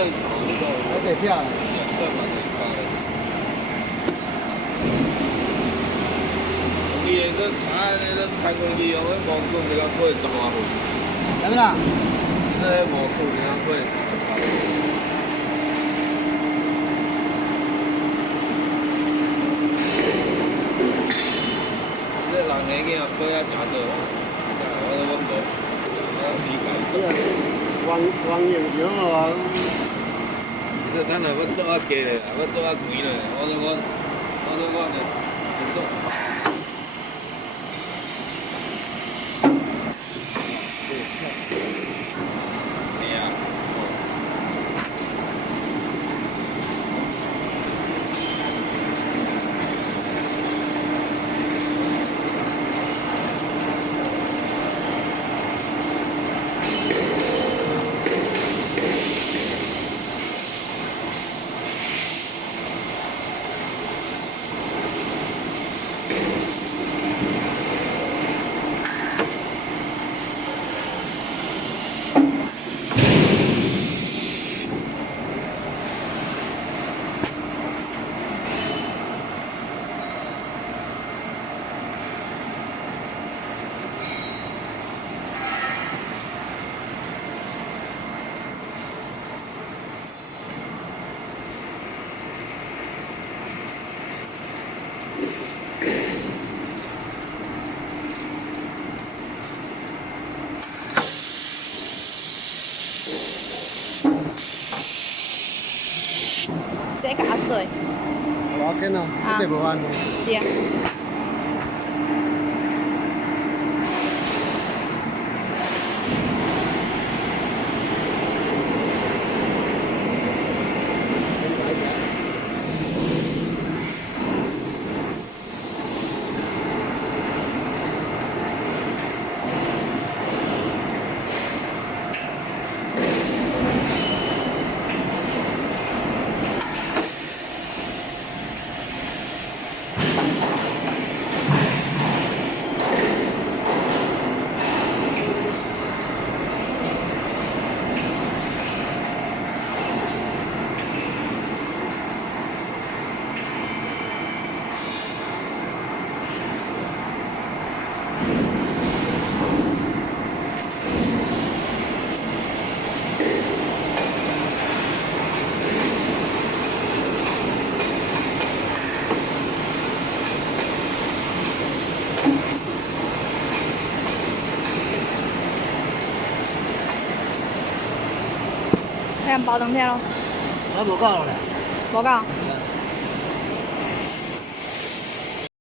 这还得跳。这蛮难发的。伊个咱参观利用个毛裤，你讲过10外分。怎么啦？这毛裤你讲过10外分。这人个囝过遐食倒，我都无，我理解。这是王英雄咯。是，咱若要做较低咧，要做较贵咧，我就做。对啊。这甲我做。无要紧哦，这无按。是啊。看包灯贴咯。我无够咧。无够。